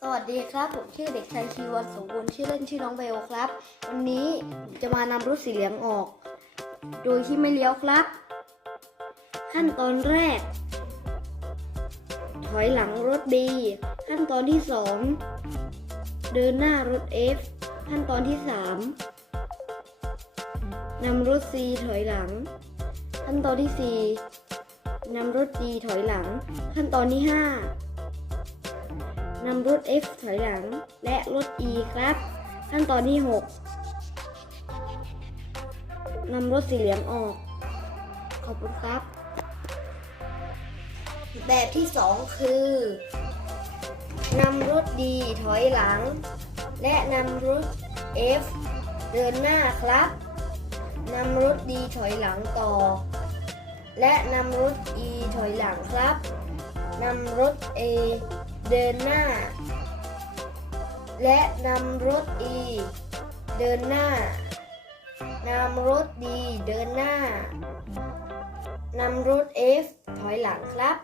สวัสดีครับ ผมชื่อเด็กชายชีวันสมบูรณ์ชื่อเล่นชื่อน้องไบโอครับ วันนี้ผมจะมานำรถสีเหลืองออก โดยที่ไม่เลี้ยวครับ ขั้นตอนแรก ถอยหลังรถ B ขั้นตอนที่ 2 เดินหน้ารถ F ขั้นตอนที่ 3นำรถ C ถอยหลัง ขั้นตอนที่ 4นำรถ D ถอยหลัง ขั้นตอนที่ 5 นำรถ F ถอยหลัง และรถ E ครับ ขั้นตอนที่ 6นำรถสีเหลืองออก ขอบคุณครับ แบบที่ 2 คือนำรถ D ถอยหลัง และนำรถ F เดินหน้าครับนำรถ D ถอยหลังต่อ และนำรถ E ถอยหลังครับนำรถ A เดินหน้า และนำรถ E เดินหน้านำรถ D เดินหน้านำรถ F ถอยหลังครับ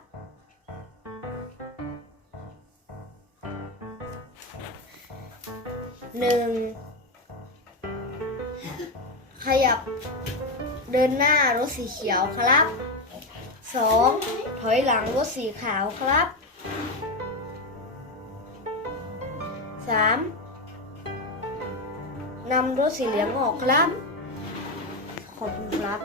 หนึ่ง ขยับ เดินหน้ารถสีเขียวครับ สอง ถอยหลังรถสีขาวครับ สามนำรถสีเหลืองออกครับ ขอบคุณครับ